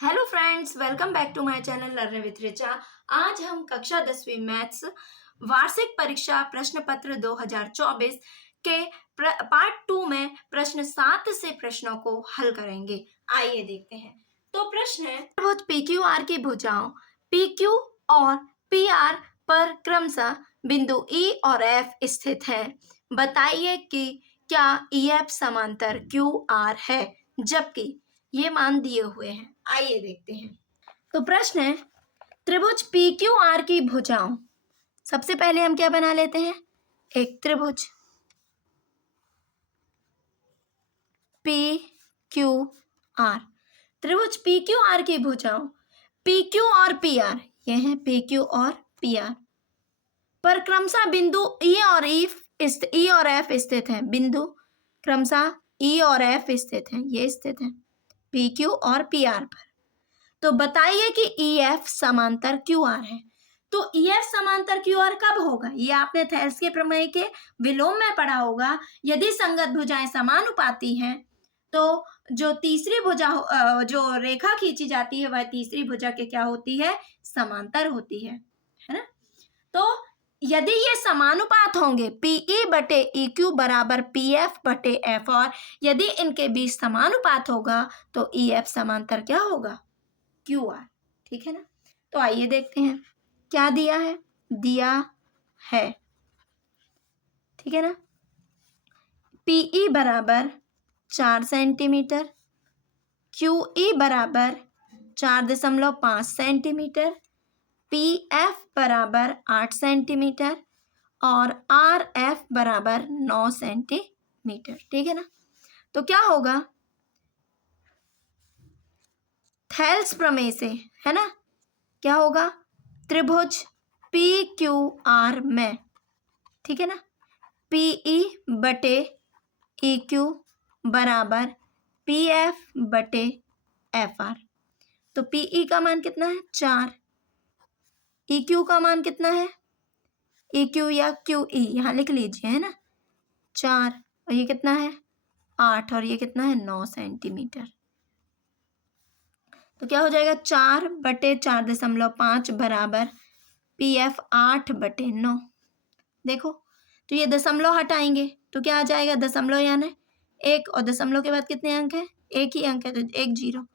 Hello friends, welcome back to my channel learn with Richa. आज हम कक्षा 10वीं मैथ्स वार्षिक परीक्षा प्रश्न पत्र 2024 के पार्ट 2 में प्रश्न 7 से प्रश्नों को हल करेंगे। आइए देखते हैं। तो प्रश्न है, त्रिभुज PQR की भुजाओं PQ और PR पर क्रमशः बिंदु E और F स्थित है। बताइए कि क्या EF समांतर QR है, जबकि ये मान दिए हुए हैं। आइए देखते हैं। तो प्रश्न है, त्रिभुज PQR की भुजाओं। सबसे पहले हम क्या बना लेते हैं, एक त्रिभुज PQR। त्रिभुज PQR की भुजाओं PQ और PR, ये हैं PQ और PR, पर क्रमशः बिंदु E और F स्थित हैं। बिंदु क्रमशः E और F स्थित हैं, ये स्थित हैं PQ और PR पर। तो बताइए कि EF समांतर QR है। तो EF समांतर QR कब होगा, ये आपने थेल्स के प्रमेय के विलोम में पढ़ा होगा। यदि संगत भुजाएं समानुपाती हैं तो जो तीसरी भुजा जो रेखा खींची जाती है वह तीसरी भुजा के क्या होती है, समांतर होती है ना। तो यदि ये समानुपात होंगे PE बटे EQ बराबर PF बटे F, और यदि इनके बीच समानुपात होगा तो EF समांतर क्या होगा, QR। ठीक है ना। तो आइए देखते हैं क्या दिया है। दिया है, ठीक है ना, PE बराबर 4 सेंटीमीटर, QE बराबर 4.5 सेंटीमीटर, PF बराबर 8 सेंटीमीटर और RF बराबर 9 सेंटीमीटर। ठीक है ना। तो क्या होगा, थेल्स प्रमेय से, है ना, क्या होगा, त्रिभुज PQR में, ठीक है ना, PE बटे EQ बराबर PF बटे FR। तो PE का मान कितना है, 4। EQ का मान कितना है, EQ या QE यहाँ लिख लीजिए, है ना, 4, और ये कितना है 8, और ये कितना है 9 सेंटीमीटर। तो क्या हो जाएगा, 4 बटे 4.5 बराबर PF 8 बटे 9। देखो, तो ये दशमलव हटाएंगे तो क्या आ जाएगा, दशमलव यानी 1, और दशमलव के बाद कितने अंक है, एक ही अंक है, तो 1 0।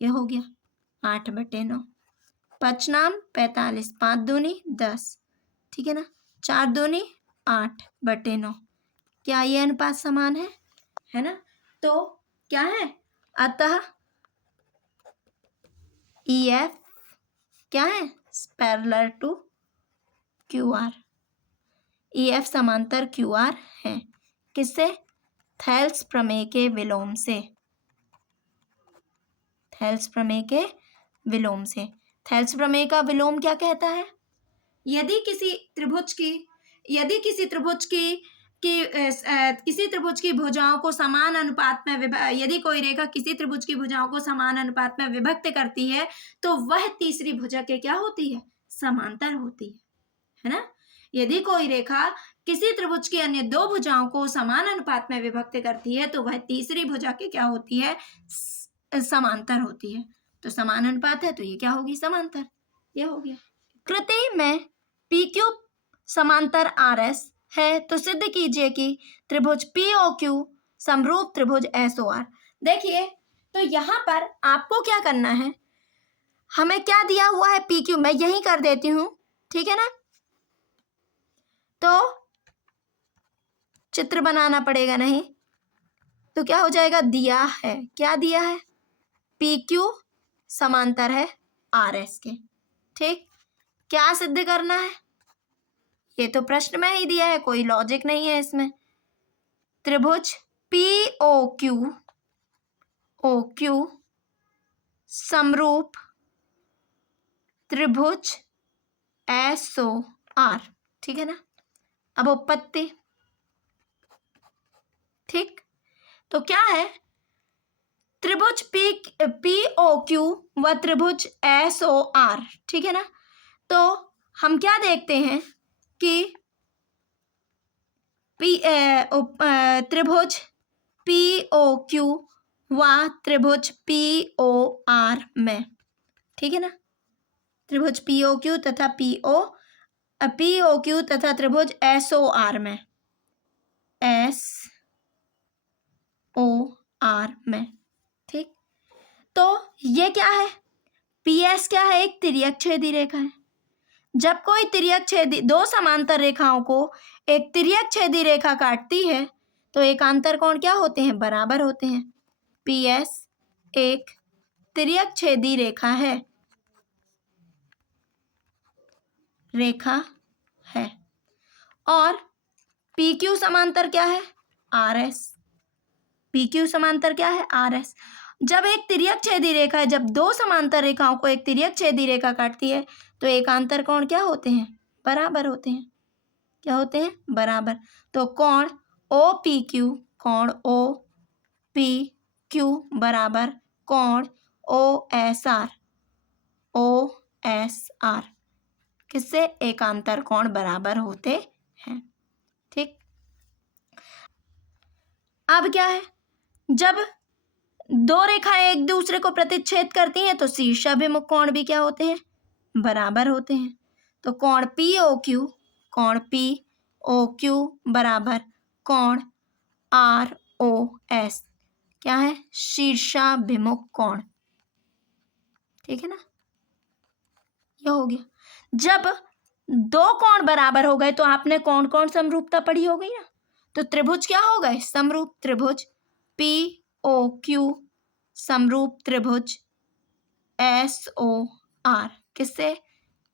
ये हो गया 8 बटे 9। 5 नाम 45, 5 दूनी 10, ठीक है ना, 4 दूनी 8 बटे 9। क्या ये अनुपात समान है ना। तो क्या है, अतः EF क्या है, पैरेलल टू QR। EF समांतर QR है, किससे, थेल्स प्रमेय के विलोम से। थेल्स प्रमेय के विलोम से। थेल्स प्रमेय का विलोम क्या कहता है, यदि किसी त्रिभुज की भुजाओं को समान अनुपात में यदि कोई रेखा किसी त्रिभुज की भुजाओं को समान अनुपात में विभक्त करती है तो वह तीसरी भुजा के क्या होती है, समांतर होती है ना। यदि कोई रेखा किसी त्रिभुज की अन्य दो भुजाओं को समान अनुपात में विभक्त करती है तो वह तीसरी भुजा के क्या होती है, समांतर होती है। तो समान अनुपात है तो ये क्या होगी, समांतर। ये हो गया। कृति में PQ समांतर RS है तो सिद्ध कीजिए कि त्रिभुज POQ समरूप त्रिभुज SOR। देखिए, तो यहाँ पर आपको क्या करना है, हमें क्या दिया हुआ है PQ, मैं यही कर देती हूँ, ठीक है ना। तो चित्र बनाना पड़ेगा नहीं, तो क्या हो जाएगा, दिया है, क्या दिया है, PQ समांतर है RS के। ठीक, क्या सिद्ध करना है, ये तो प्रश्न में ही दिया है, कोई लॉजिक नहीं है इसमें। त्रिभुज POQ समरूप त्रिभुज SOR, ठीक है ना। अब उपपत्ति, ठीक, तो क्या है, त्रिभुज POQ व त्रिभुज SOR, ठीक है ना। तो हम क्या देखते हैं कि त्रिभुज POQ व त्रिभुज POR में, ठीक है ना, त्रिभुज POQ तथा POQ तथा त्रिभुज SOR में, SOR में, ठीक। तो ये क्या है, PS क्या है, एक तिर्यक छेदी रेखा है। जब कोई तिर्यक छेदी दो समांतर रेखाओं को एक तिर्यक छेदी रेखा काटती है तो एकांतर कोण क्या होते हैं, बराबर होते हैं। PS एक तिर्यक छेदी रेखा है और PQ समांतर क्या है, RS। PQ समांतर क्या है, RS। जब एक तिर्यक छेदी रेखा है, जब दो समांतर रेखाओं को एक तिर्यक छेदी रेखा काटती है तो एकांतर कोण क्या होते हैं, बराबर होते हैं। क्या होते हैं, बराबर। तो कोण OPQ, कोण OPQ बराबर कोण OSR, किससे, एकांतर कोण बराबर होते हैं, ठीक। अब क्या है, जब दो रेखाएं एक दूसरे को प्रतिच्छेद करती हैं तो शीर्षाभिमुख कोण भी क्या होते हैं, बराबर होते हैं। तो कोण POQ बराबर कोण ROS क्या है, शीर्षाभिमुख कोण, ठीक है ना, यह हो गया। जब दो कोण बराबर हो गए तो आपने कौन कौन समरूपता पढ़ी हो गई ना, तो त्रिभुज क्या हो गए, समरूप त्रिभुज POQ समरूप त्रिभुज SOR किससे,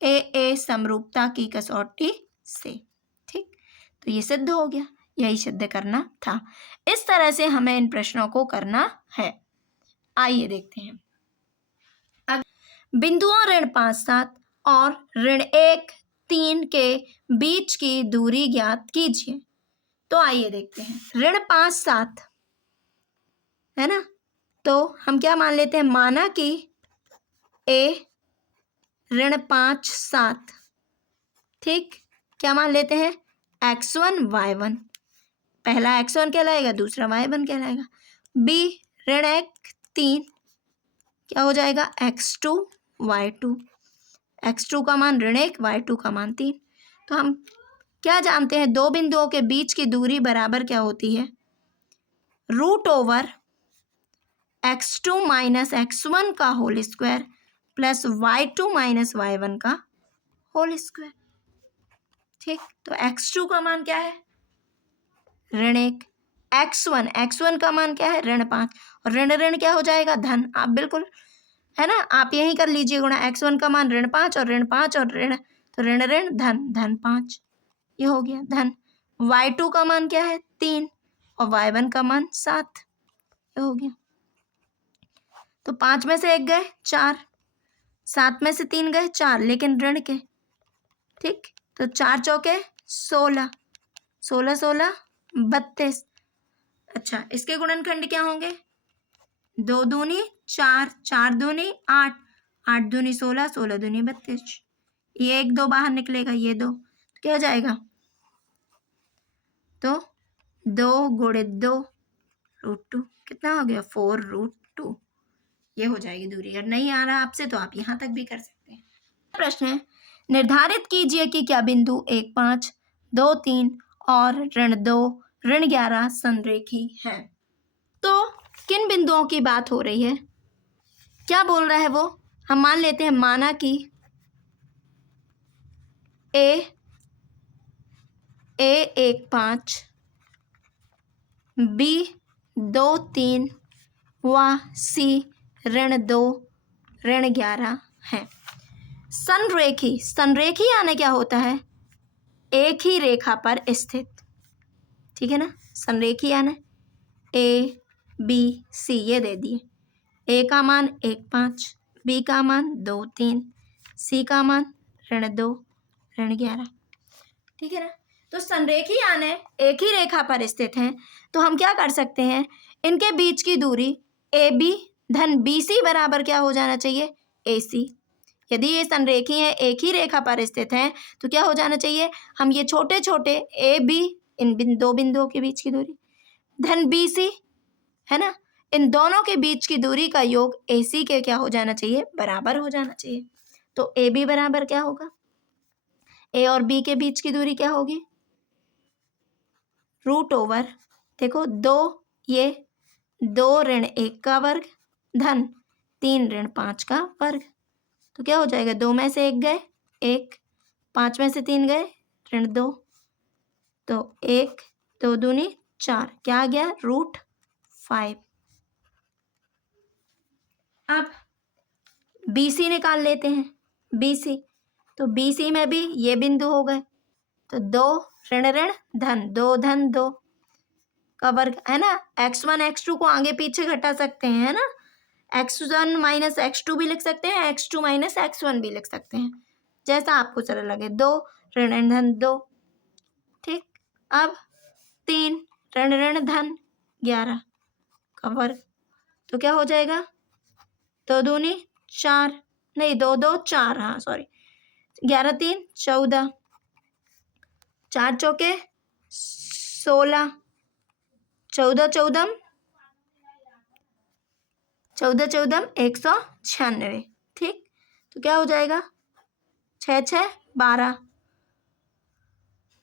AA समरूपता की कसौटी से, ठीक। तो ये सिद्ध हो गया, यही सिद्ध करना था। इस तरह से हमें इन प्रश्नों को करना है। आइए देखते हैं। बिंदुओं ऋण 5, 7 और ऋण 1, 3 के बीच की दूरी ज्ञात कीजिए। तो आइए देखते हैं। ऋण 5, 7 है ना, तो हम क्या मान लेते हैं, माना कि A ऋण 5, 7, ठीक, क्या मान लेते हैं, x1 y1, पहला x1 कहलाएगा, दूसरा y1 कहलाएगा। B ऋण 1, 3 क्या हो जाएगा, x2 y2, x2 का मान ऋण 1, y2 का मान 3। तो हम क्या जानते हैं, दो बिंदुओं के बीच की दूरी बराबर क्या होती है, √ओवर x2 माइनस x1 का whole square plus y2 minus y1 का होल स्क्वायर, ठीक। तो x2 का मान क्या है, ऋण 1, x1 का मान क्या है, ऋण 5, और ऋण ऋण क्या हो जाएगा, धन। आप बिल्कुल है ना, आप यही कर लीजिए गुणा, x1 का मान ऋण 5 और ऋण 5 और ऋण, तो ऋण ऋण धन, धन 5, ये हो गया धन। y2 का मान क्या है, 3 और y1 का मान 7, ये हो गया। तो 5 में से 1 गए 4, 7 में से 3 गए 4, लेकिन ऋण के, ठीक। तो 4 चौके 16, 16 16 32। अच्छा, इसके गुणनखंड क्या होंगे, 2 दूनी 4, 4 दूनी 8, 8 दूनी 16, 16 दूनी 32। ये 1 2 बाहर निकलेगा, ये 2, तो क्या हो जाएगा, तो 2 गुणित 2 √2 कितना हो गया, 4√2। ये हो जाएगी दूरी। अगर नहीं आ रहा आपसे तो आप यहाँ तक भी कर सकते हैं। प्रश्न है, निर्धारित कीजिए कि क्या बिंदु 1, 5, 2, 3 और ऋण 2, ऋण 11 संरेखी हैं। तो किन बिंदुओं की बात हो रही है, क्या बोल रहा है वो, हम मान लेते हैं, माना कि A 1, 5, B 2, 3 व C ऋण 2, ऋण 11 है। संरेखी, संरेखी यानी क्या होता है, एक ही रेखा पर स्थित, ठीक है ना। संरेखी यानी A B C ये दे दिए, A का मान 1, 5, B का मान 2, 3, C का मान ऋण 2, ऋण 11, ठीक है ना। तो संरेखी यानी एक ही रेखा पर स्थित हैं, तो हम क्या कर सकते हैं, इनके बीच की दूरी AB धन BC बराबर क्या हो जाना चाहिए, AC। यदि ये संरेखी हैं, एक ही रेखा पर स्थित हैं, तो क्या हो जाना चाहिए, हम ये छोटे छोटे AB इन दो बिंदुओं के बीच की दूरी धन BC है ना, इन दोनों के बीच की दूरी का योग AC के क्या हो जाना चाहिए, बराबर हो जाना चाहिए। तो AB बराबर क्या होगा, A और B के बीच की दूरी क्या होगी, रूट ओवर, देखो 2 ये 2 ऋण 1 का वर्ग धन 3 ऋण 5 का वर्ग, तो क्या हो जाएगा, 2 में से 1 गए 1, 5 में से 3 गए ऋण 2, तो 1 2 दूनी 4, क्या आ गया, रूट 5। अब BC निकाल लेते हैं, BC, तो BC में भी ये बिंदु हो गए, तो 2 ऋण ऋण धन 2 धन 2 का वर्ग है ना। x1 x2 को आगे पीछे घटा सकते हैं, है ना, x1 माइनस x2 भी लिख सकते हैं, x2 माइनस x1 भी लिख सकते हैं, जैसा आपको सरल लगे। 2 ऋण ऋण धन 2, ठीक। अब 3 ऋण ऋण धन 11 का वर्ग, तो क्या हो जाएगा, 2 दूनी 4, नहीं 2 2 4, हाँ सॉरी, 11 3 14, 4 चौके 16, 14 14 14 14 196, ठीक। तो क्या हो जाएगा, 6 6 12,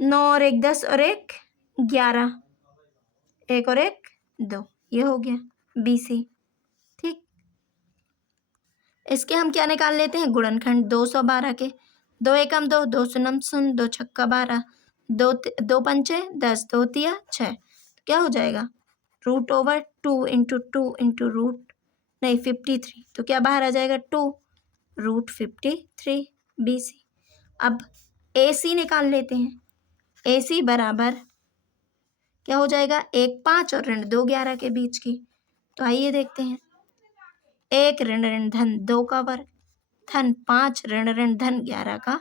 9 और 1 10 और 1 11, 1 और 1 2, ये हो गया BC, ठीक। इसके हम क्या निकाल लेते हैं, गुणनखंड 212 के, 2 एकम 2, 2 शून्यम शून्य, 2 छक्का 12, 2 पंचे 10, 2 तिया 6, क्या हो जाएगा, root over 2 into 2 into root, नहीं 53, तो क्या बाहर आ जाएगा, 2 रूट 53 BC। अब AC निकाल लेते हैं, AC बराबर क्या हो जाएगा, 1 5 और ऋण 2 11 के बीच की, तो आइए देखते हैं, 1 ऋण ऋण धन 2 का वर्ग धन 5 ऋण ऋण धन 11 का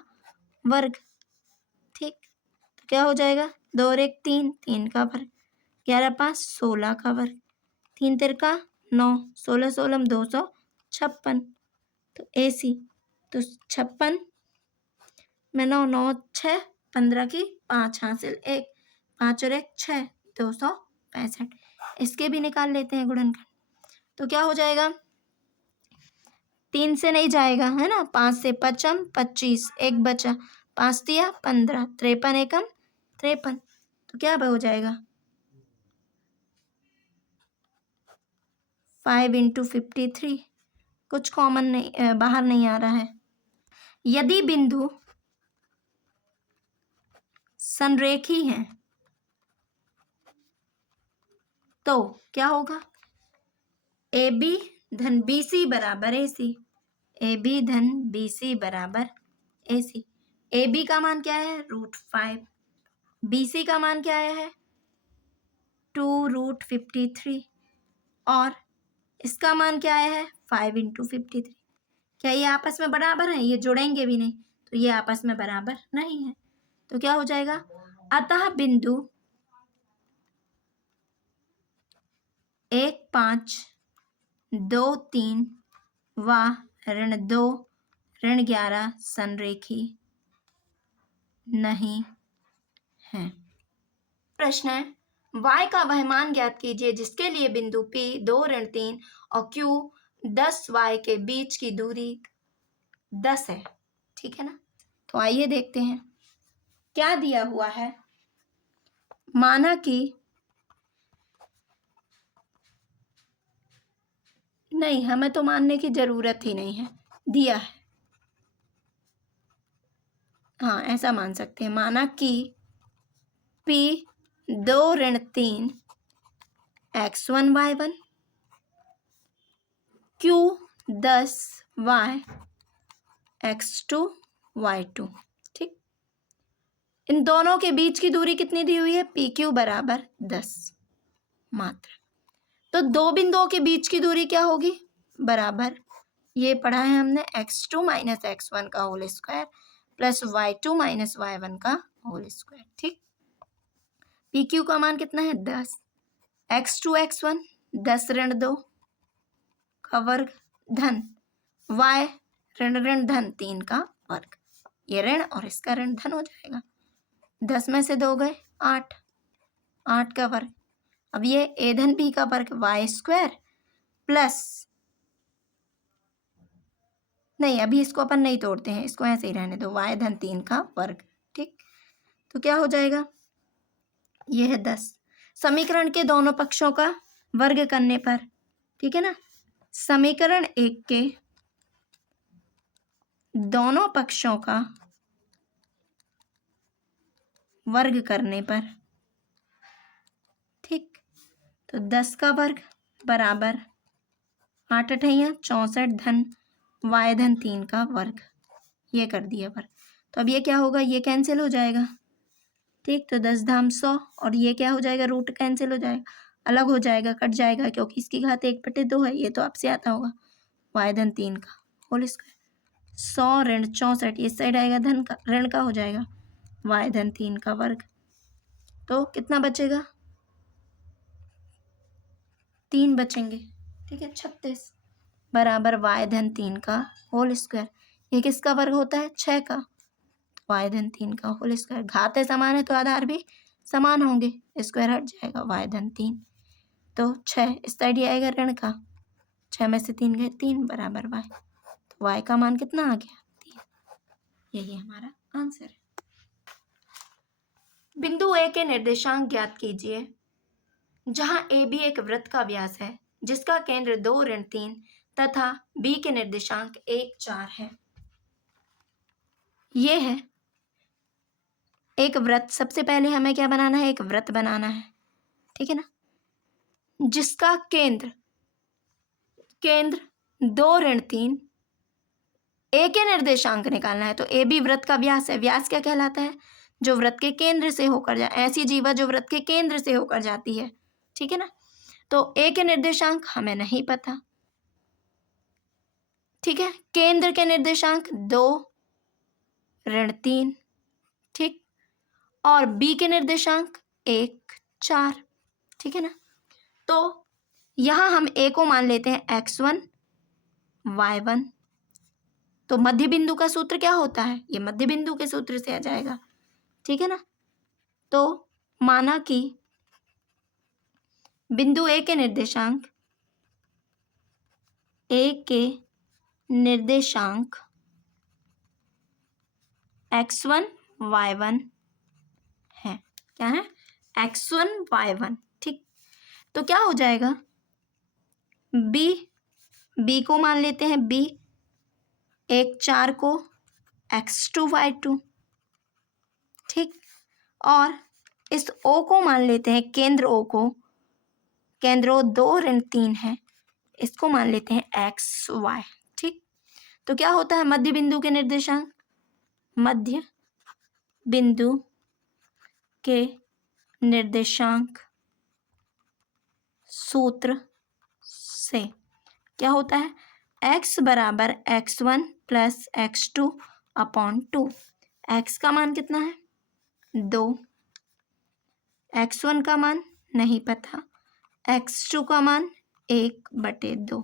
वर्ग, ठीक। तो क्या हो जाएगा, 2 और 1 3, 3 का वर्ग, 11 5 16 का वर्ग, 3 तिरका 9, 16 16 256, तो AC, तो 56 में 9 9 6 15 की 5 हासिल 1, 5 और 1 6, 265, इसके भी निकाल लेते हैं गुणनखंड, तो क्या हो जाएगा, 3 से नहीं जाएगा, है ना, 5 से 55 25, 1 बचा, 5 दिया 15, 53 एकम 53, तो क्या हो जाएगा, 5 इंटू 53, कुछ कॉमन नहीं, बाहर नहीं आ रहा है। यदि बिंदु संरेखी हैं तो क्या होगा, AB धन BC बराबर AC, AB धन BC बराबर AC। AB का मान क्या है, रूट 5, BC का मान क्या आया है, 2 रूट 53, और इसका मान क्या आया है, 5 इंटू 53। क्या ये आपस में बराबर हैं, ये जुड़ेंगे भी नहीं, तो ये आपस में बराबर नहीं है, तो क्या हो जाएगा, अतः बिंदु 1 5 2 3 व ऋण 2 ऋण 11 संरेखी नहीं है। प्रश्न है, y का वह मान ज्ञात कीजिए जिसके लिए बिंदु P 2 ऋण 3 और Q 10 y के बीच की दूरी 10 है, ठीक है ना। तो आइए देखते हैं क्या दिया हुआ है। माना कि नहीं, हमें तो मानने की जरूरत ही नहीं है, दिया है, हाँ ऐसा मान सकते हैं। माना कि P 2 ऋण 3 x1 y1, Q 10 y x2 y2, ठीक। इन दोनों के बीच की दूरी कितनी दी हुई है, PQ बराबर 10 मात्र। तो दो बिंदुओं के बीच की दूरी क्या होगी, बराबर, ये पढ़ा है हमने, x2 माइनस x1 का whole square plus y2 minus y1 का होल स्क्वायर, ठीक। PQ का मान कितना है, 10, x2 x1 10 ऋण 2 का वर्ग धन y ऋण ऋण धन 3 का वर्ग, ये ऋण और इसका ऋण धन हो जाएगा, 10 में से 2 गए 8, 8 का वर्ग। अब ये a धन b का वर्ग y स्क्वायर प्लस, नहीं अभी इसको अपन नहीं तोड़ते हैं, इसको ऐसे ही रहने दो, y धन 3 का वर्ग। ठीक, तो क्या हो जाएगा, ये है 10। समीकरण के दोनों पक्षों का वर्ग करने पर, ठीक है ना, समीकरण 1 के दोनों पक्षों का वर्ग करने पर, ठीक, तो 10 का वर्ग बराबर 8 अठैया 64 धन y धन 3 का वर्ग, ये कर दिया वर्ग। तो अब ये क्या होगा, ये कैंसिल हो जाएगा। ठीक, तो 10 धाम 100, और ये क्या हो जाएगा, रूट कैंसिल हो जाएगा, अलग हो जाएगा, कट जाएगा, क्योंकि इसकी घात 1/2 है, ये तो आपसे आता होगा। y धन 3 का होल स्क्वायर, 100 ऋण 64, इस साइड आएगा धन का, ऋण का हो जाएगा y धन 3 का वर्ग। तो कितना बचेगा, 3 बचेंगे। ठीक है, 36 बराबर y धन 3 का होल स्क्वायर। ये किसका वर्ग होता है, 6 का, तो y धन 3 का होल स्क्वायर। घातें समान है तो आधार भी समान होंगे, स्क्वायर हट जाएगा, y धन 3, तो 6 इस साइड ही आएगा ऋण का, 6 में से 3 गए 3 बराबर y, तो y का मान कितना आ गया, 3। यही हमारा आंसर है। बिंदु ए के निर्देशांक ज्ञात कीजिए, जहां ए बी एक वृत्त का व्यास है जिसका केंद्र 2 ऋण 3 तथा बी के निर्देशांक 1 4 है। ये है एक वृत्त, सबसे पहले हमें क्या बनाना है, एक वृत्त बनाना है, ठीक है ना, जिसका केंद्र 2 ऋण 3, ए के निर्देशांक निकालना है, तो ए बी वृत्त का व्यास है। व्यास क्या कहलाता है, जो वृत्त के केंद्र से होकर जाए, ऐसी जीवा जो वृत्त के केंद्र से होकर जाती है, ठीक है ना। तो ए के निर्देशांक हमें नहीं पता, ठीक है, केंद्र के निर्देशांक 2 ऋण 3, ठीक, और बी के निर्देशांक 1 4, ठीक है ना। तो यहां हम ए को मान लेते हैं x1 y1, तो मध्य बिंदु का सूत्र क्या होता है, ये मध्य बिंदु के सूत्र से आ जाएगा, ठीक है ना। तो माना कि बिंदु ए के निर्देशांक x1 y1 है, क्या है, x1 y1, ठीक। तो क्या हो जाएगा, बी को मान लेते हैं b 1 4 को x2 y2, ठीक, और इस o को मान लेते हैं, केंद्र o को, केंद्र o 2 ऋण 3 है, इसको मान लेते हैं x y, ठीक। तो क्या होता है, मध्य बिंदु के निर्देशांक, मध्य बिंदु के निर्देशांक सूत्र से क्या होता है, x बराबर x1 plus x2 upon 2। x का मान कितना है, 2, x1 का मान नहीं पता, x2 का मान 1/2,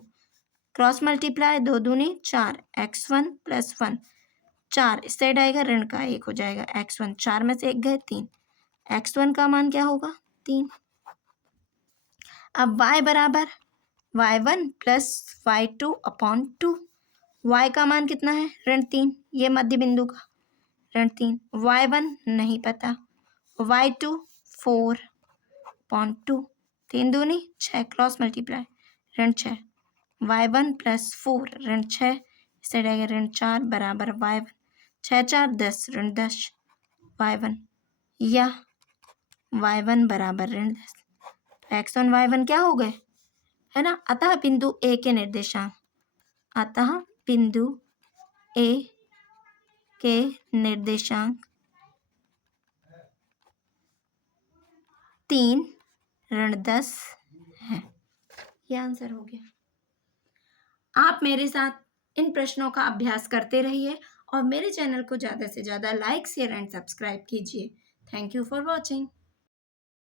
क्रॉस मल्टीप्लाई, 2 दूनी 4, x1 प्लस 1 4, इस साइड आएगा ऋण का 1 हो जाएगा, x1 4 में से 1 गए 3, x1 का मान क्या होगा, 3। अब y बराबर y1 plus y2 upon 2, y का मान कितना है, ऋण 3, ये मध्य बिंदु का ऋण 3, y1 नहीं पता, y2 4 अपॉन 2, 3 दूनी 6, क्रॉस मल्टीप्लाई, ऋण 6, y1 प्लस 4 ऋण 6, इसे रहेगा ऋण 4 बराबर y1, 6 4 10 ऋण 10 y1, या y1 बराबर ऋण 10, x1 y1 क्या हो गए, है ना। अतः बिंदु ए के निर्देशांक, अतः बिंदु ए के निर्देशांक 3 ऋण 10 है। यह आंसर हो गया। आप मेरे साथ इन प्रश्नों का अभ्यास करते रहिए और मेरे चैनल को ज़्यादा से ज़्यादा लाइक शेयर एंड सब्सक्राइब कीजिए। Thank you for watching.